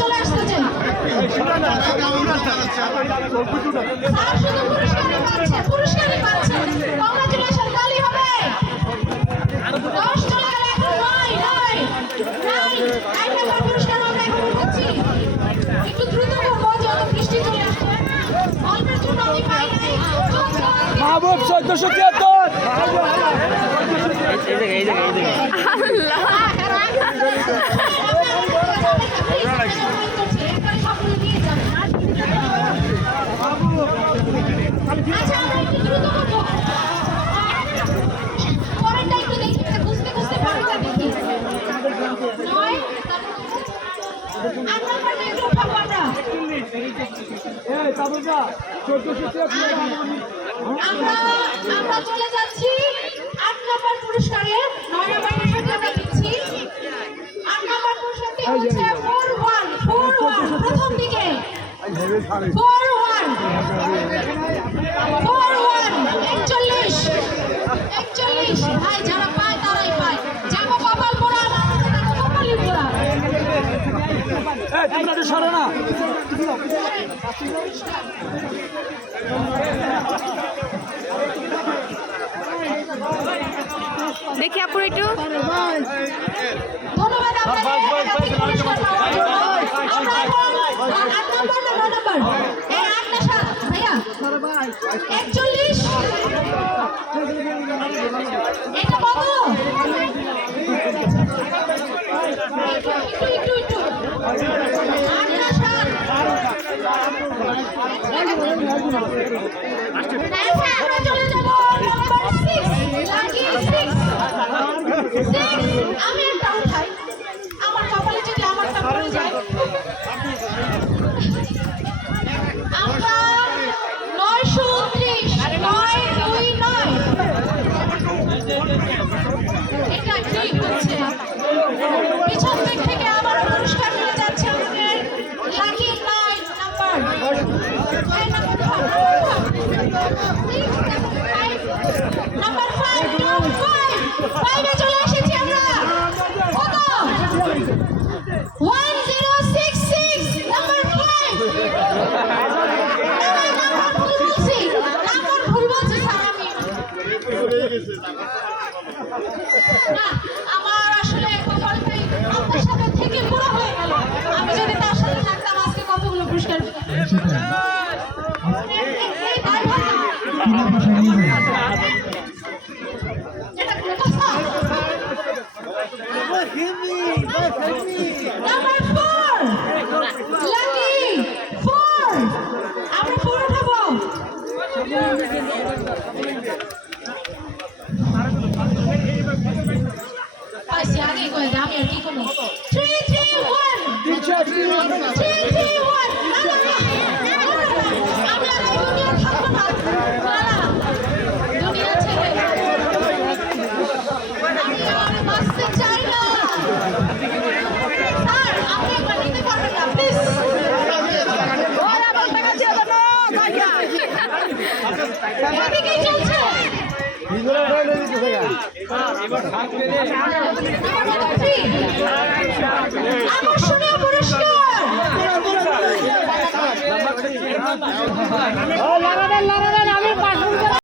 চলে আসতেছে পুরস্কারই পাচ্ছে। কংগ্রাচুলেশন তালি হবে। 10 চলে গেল, এখন 9 পুরস্কার আমরা এখন পাচ্ছি। একটু দ্রুত করবো, যত বৃষ্টি চলে আসছে। অল্পের জন্য আমি পাই নাই। মাহবুব 1473 আমরা চলে যাচ্ছি 8 নম্বর পুরস্কারে। 9 নম্বর পুরস্কার আমরা দিচ্ছি। 8 নম্বর পুরস্কারটি হচ্ছে 41 প্রথম দিকে 41 41 ভাই, যারা পায় তারাই পায়। জামা কপাল পোড়া, কপালি পোড়া। তোমরা তো সরো না। দেখি আপু একটু ধন্যবাদ আপনাকে পুরস্কার পাওয়ার জন্য। আমরা এখন 8 নম্বর না 9 নম্বর? এই 8 না 7 ভাইয়া? 41 এটা কত? একটু 8 না 7? আমরা চলে যাব নম্বর 6, লাকি 6। আমি একটা উঠাই, আমার কপালে যদি আমারটা পড়ে যায়। আমরা 929 929 এটা ঠিক হচ্ছে। পিছন দিক থেকে আবার পুরস্কার নিয়ে যাচ্ছে আমাদের লাকি 9 নাম্বার। নাম্বার 5 চলে এসেছি আমরা। কত? 1066 নাম্বার 5। নাম্বার ভুল বলছি স্যার আমি। না, আমার আসলে কপালটাই আপনার সাথে থেকে পুরো হয়ে গেল। আমি যদি তার সাথে থাকতাম আজকে কতগুলো পুরস্কার পেতাম। এটা কোনো কথা? Number 4 lucky 4। আমরা 4 উঠাবো। পাইছি, আগে কয়ে দে, আমি আর কি করবো। 331 331। আমি আর দুনিয়া থাকবো না। দুনিয়া ছেড়ে আমি আর বাঁচতে চাই না। স্যার, আপনি একবার নিতে পারবেন না প্লিজ? এদিকেই চলছে। আকর্ষণীয় পুরস্কার।